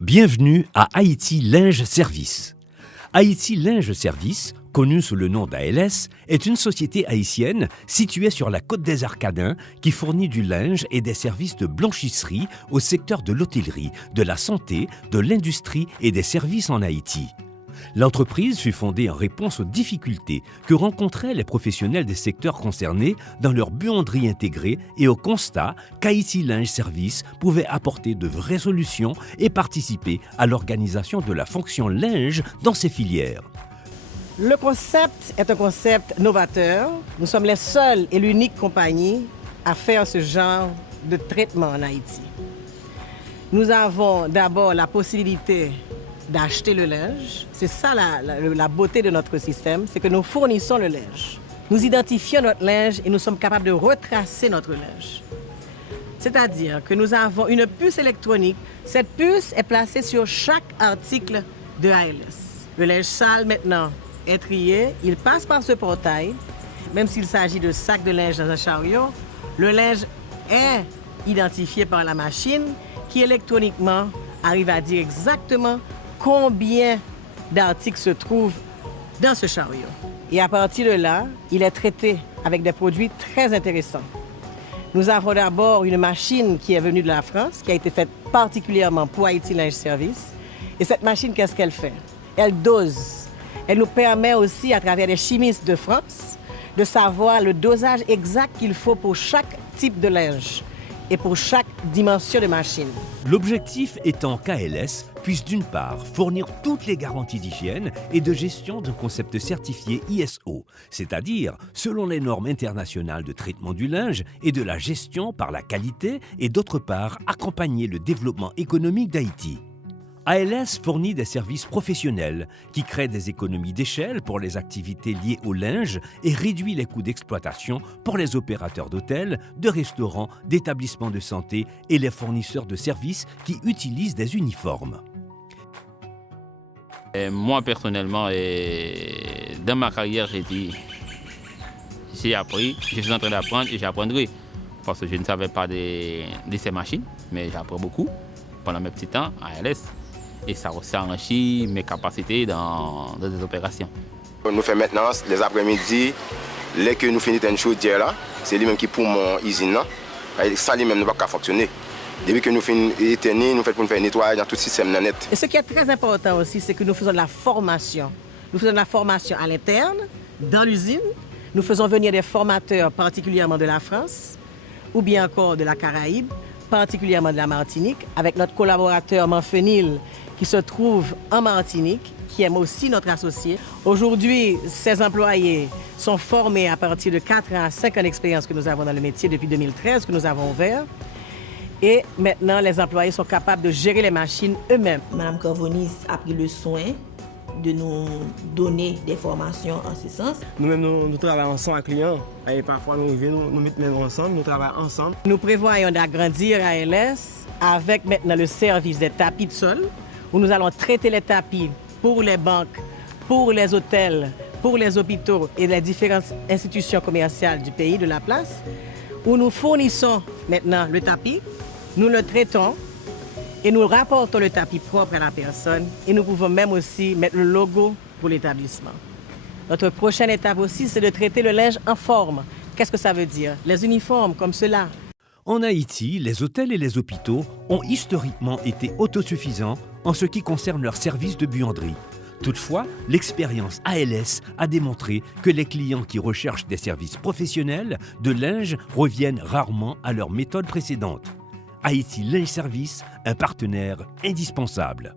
Bienvenue à Haïti Linge Service. Haïti Linge Service, connue sous le nom d'ALS, est une société haïtienne située sur la côte des Arcadins qui fournit du linge et des services de blanchisserie au secteur de l'hôtellerie, de la santé, de l'industrie et des services en Haïti. L'entreprise fut fondée en réponse aux difficultés que rencontraient les professionnels des secteurs concernés dans leur buanderie intégrée et au constat qu'Haïti Linge Service pouvait apporter de vraies solutions et participer à l'organisation de la fonction linge dans ces filières. Le concept est un concept novateur. Nous sommes les seuls et l'unique compagnie à faire ce genre de traitement en Haïti. Nous avons d'abord la possibilité d'acheter le linge. C'est ça la beauté de notre système, c'est que nous fournissons le linge. Nous identifions notre linge et nous sommes capables de retracer notre linge. C'est-à-dire que nous avons une puce électronique. Cette puce est placée sur chaque article de ALS. Le linge sale maintenant est trié, il passe par ce portail. Même s'il s'agit de sacs de linge dans un chariot, le linge est identifié par la machine qui électroniquement arrive à dire exactement combien d'articles se trouvent dans ce chariot. Et à partir de là, il est traité avec des produits très intéressants. Nous avons d'abord une machine qui est venue de la France, qui a été faite particulièrement pour Haïti Linge Service. Et cette machine, qu'est-ce qu'elle fait? Elle dose. Elle nous permet aussi, à travers les chimistes de France, de savoir le dosage exact qu'il faut pour chaque type de linge et pour chaque dimension de machine. L'objectif étant qu'ALS puisse d'une part fournir toutes les garanties d'hygiène et de gestion d'un concept certifié ISO, c'est-à-dire selon les normes internationales de traitement du linge et de la gestion par la qualité, et d'autre part accompagner le développement économique d'Haïti. ALS fournit des services professionnels qui créent des économies d'échelle pour les activités liées au linge et réduit les coûts d'exploitation pour les opérateurs d'hôtels, de restaurants, d'établissements de santé et les fournisseurs de services qui utilisent des uniformes. Moi, personnellement, dans ma carrière, j'ai appris, je suis en train d'apprendre et j'apprendrai. Parce que je ne savais pas de ces machines, mais j'apprends beaucoup pendant mes petits temps à ALS. Et ça enrichit mes capacités dans des opérations. Nous faisons maintenant les après-midi, dès que nous finissons une chaudière là, c'est lui-même qui pour mon usine là. Sans lui-même, nous ne pouvons pas fonctionner. Depuis que nous finissons l'éternel, nous faisons pour faire nettoyer dans tout le système net. Et ce qui est très important aussi, c'est que nous faisons de la formation. Nous faisons de la formation à l'interne, dans l'usine. Nous faisons venir des formateurs, particulièrement de la France, ou bien encore de la Caraïbe, particulièrement de la Martinique, avec notre collaborateur Manfenil, qui se trouve en Martinique, qui est aussi notre associé. Aujourd'hui, ces employés sont formés à partir de 4 ans à 5 ans d'expérience que nous avons dans le métier depuis 2013, que nous avons ouvert. Et maintenant, les employés sont capables de gérer les machines eux-mêmes. Madame Corvonis a pris le soin de nous donner des formations en ce sens. Nous-mêmes, nous travaillons ensemble avec les clients. Et parfois, nous mettons ensemble, nous travaillons ensemble. Nous prévoyons d'agrandir ALS avec maintenant le service des tapis de sol, où nous allons traiter les tapis pour les banques, pour les hôtels, pour les hôpitaux et les différentes institutions commerciales du pays, de la place, où nous fournissons maintenant le tapis, nous le traitons et nous rapportons le tapis propre à la personne et nous pouvons même aussi mettre le logo pour l'établissement. Notre prochaine étape aussi, c'est de traiter le linge en forme. Qu'est-ce que ça veut dire? Les uniformes comme cela. En Haïti, les hôtels et les hôpitaux ont historiquement été autosuffisants en ce qui concerne leurs services de buanderie. Toutefois, l'expérience ALS a démontré que les clients qui recherchent des services professionnels de linge reviennent rarement à leur méthode précédente. Haïti Linge Service, un partenaire indispensable.